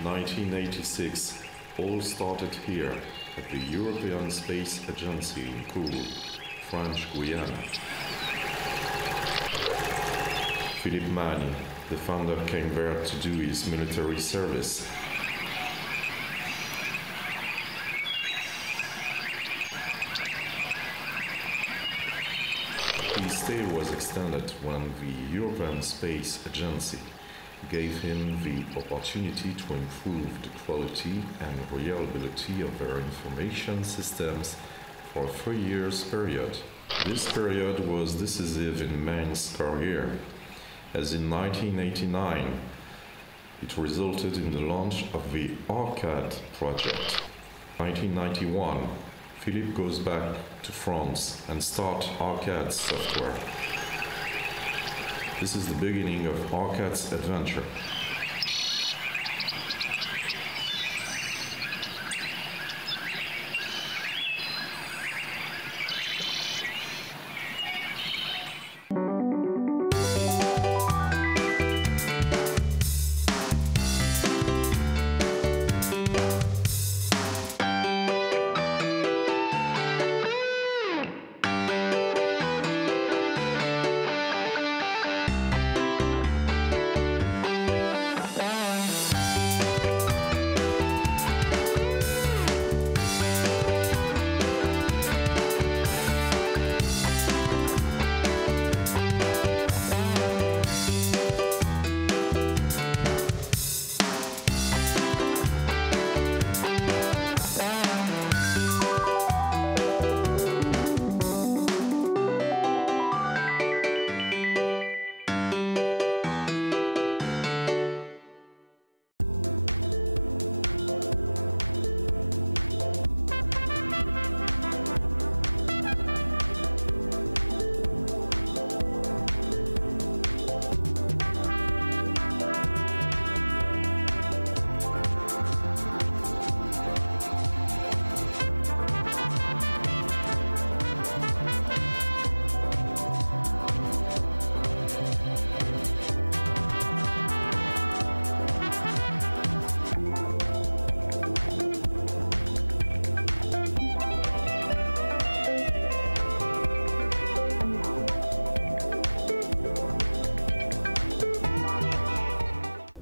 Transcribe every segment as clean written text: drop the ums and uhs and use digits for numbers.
In 1986, all started here at the European Space Agency in Kourou, French Guiana. Philippe Mani, the founder, came there to do his military service. His stay was extended when the European Space Agency gave him the opportunity to improve the quality and reliability of their information systems for a 3 years period. This period was decisive in Mani's career, as in 1989 it resulted in the launch of the ARCAD project. In 1991, Philippe goes back to France and starts ARCAD software. This is the beginning of ARCAD's adventure.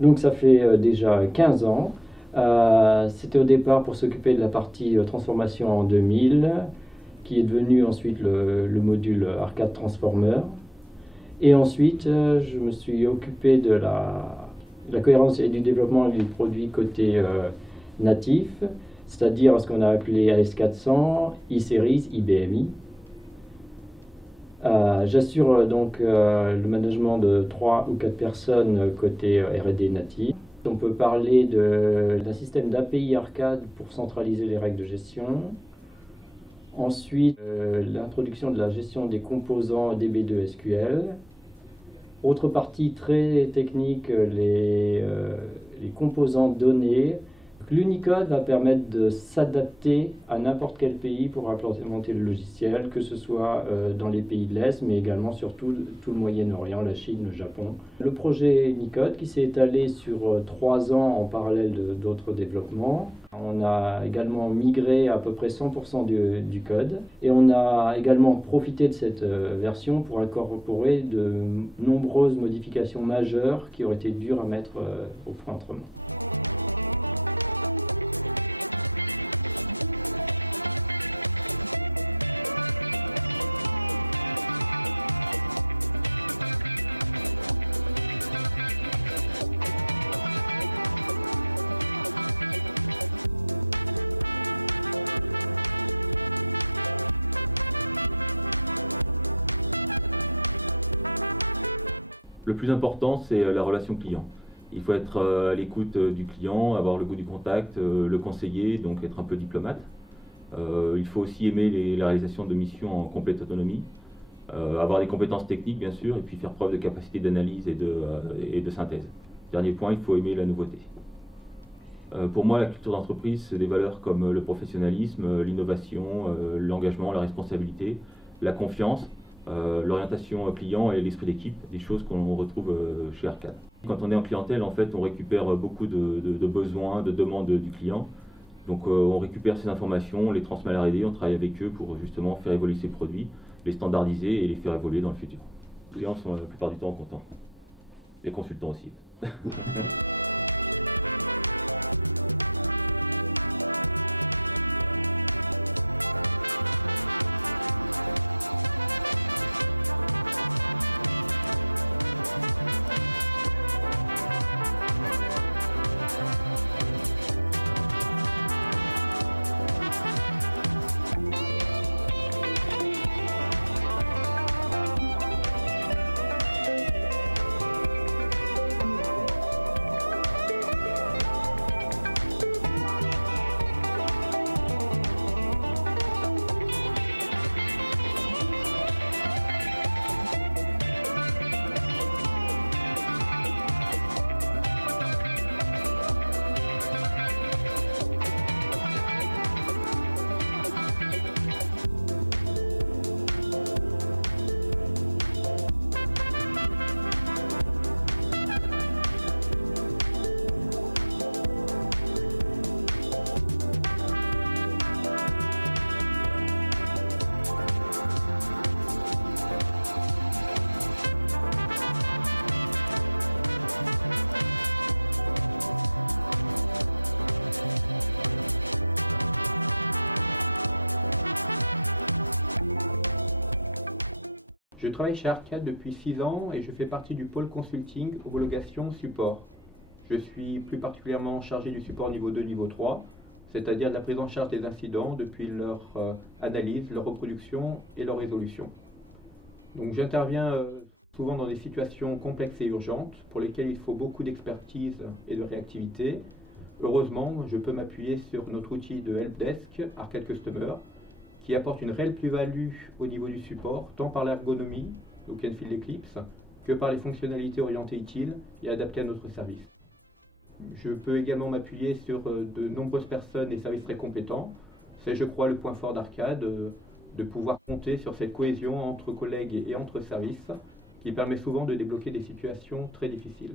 Donc ça fait déjà 15 ans. C'était au départ pour s'occuper de la partie transformation en 2000, qui est devenu ensuite le module Arcade Transformer. Et ensuite, je me suis occupé de la cohérence et du développement du produit côté natif, c'est-à-dire ce qu'on a appelé AS400, E-Series, IBMI. J'assure donc le management de 3 ou 4 personnes côté R&D natif. On peut parler d'un système d'API arcade pour centraliser les règles de gestion. Ensuite, l'introduction de la gestion des composants DB2 SQL. Autre partie très technique, les composants donnés. L'Unicode va permettre de s'adapter à n'importe quel pays pour implémenter le logiciel, que ce soit dans les pays de l'Est, mais également sur tout le Moyen-Orient, la Chine, le Japon. Le projet Unicode qui s'est étalé sur 3 ans en parallèle d'autres développements. On a également migré à peu près 100% du code et on a également profité de cette version pour incorporer de nombreuses modifications majeures qui auraient été dures à mettre au point autrement. Le plus important, c'est la relation client. Il faut être à l'écoute du client, avoir le goût du contact, le conseiller, donc être un peu diplomate. Il faut aussi aimer la réalisation de missions en complète autonomie, avoir des compétences techniques bien sûr, et puis faire preuve de capacité d'analyse et de synthèse. Dernier point, il faut aimer la nouveauté. Pour moi, la culture d'entreprise, c'est des valeurs comme le professionnalisme, l'innovation, l'engagement, la responsabilité, la confiance, l'orientation client et l'esprit d'équipe, des choses qu'on retrouve chez Arcade. Quand on est en clientèle, en fait, on récupère beaucoup de besoins, de demandes du client. Donc on récupère ces informations, on les transmet à la R&D, on travaille avec eux pour justement faire évoluer ces produits, les standardiser et les faire évoluer dans le futur. Les clients sont la plupart du temps contents. Les consultants aussi. Je travaille chez Arcade depuis 6 ans et je fais partie du pôle consulting, homologation, support. Je suis plus particulièrement chargé du support niveau 2, niveau 3, c'est-à-dire de la prise en charge des incidents depuis leur analyse, leur reproduction et leur résolution. Donc j'interviens souvent dans des situations complexes et urgentes pour lesquelles il faut beaucoup d'expertise et de réactivité. Heureusement, je peux m'appuyer sur notre outil de helpdesk, Arcade Customer, qui apporte une réelle plus-value au niveau du support, tant par l'ergonomie, look and feel Eclipse, que par les fonctionnalités orientées utiles et adaptées à notre service. Je peux également m'appuyer sur de nombreuses personnes et services très compétents. C'est, je crois, le point fort d'Arcade, de pouvoir compter sur cette cohésion entre collègues et entre services, qui permet souvent de débloquer des situations très difficiles.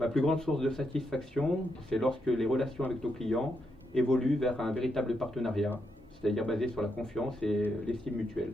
Ma plus grande source de satisfaction, c'est lorsque les relations avec nos clients évoluent vers un véritable partenariat, c'est-à-dire basé sur la confiance et l'estime mutuelle.